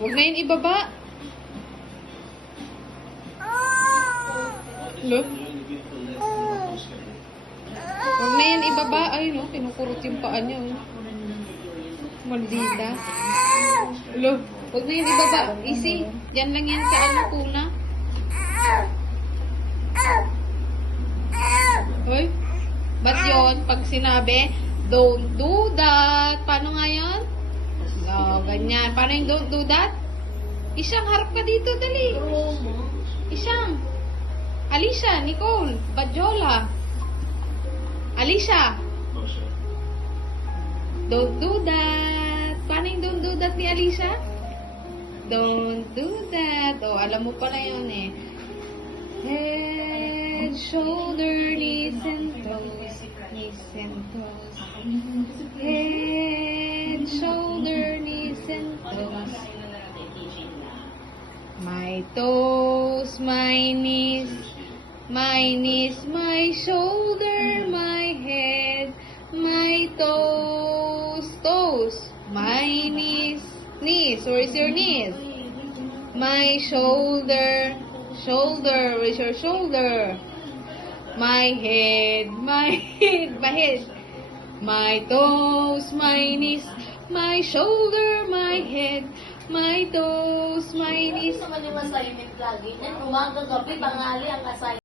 Huwag na yun ibaba. Look. Huwag na yan ibaba. Ay, no, kinukurot yung paa niya. Oh. Maldita. Look. Huwag na yan ibaba. Easy. Diyan lang yan sa ano kuna. Hoy. Ba't yun? Pag sinabi, don't do that. Paano nga yun? No, ganyan. Paano yung don't do that? Isyang, harap ka dito. Dali. Isyang. Alicia, Nicole, Badjola. Alicia. Don't do that. Paano yung don't do that ni Alicia? Don't do that. Oh, alam mo pala yun eh. Head, shoulder, knees and toes. Knees and toes. Head, shoulder, knees and toes. My toes, my knees, my shoulder, my head, my toes, toes, my knees, knees, where's your knees? My shoulder, shoulder, where's your shoulder? My head, my head, my head, my toes, my knees, my shoulder, my head, my toes, my knees. Naman yung assignment lagi. Umaga, gabi, tanghali ang assignment.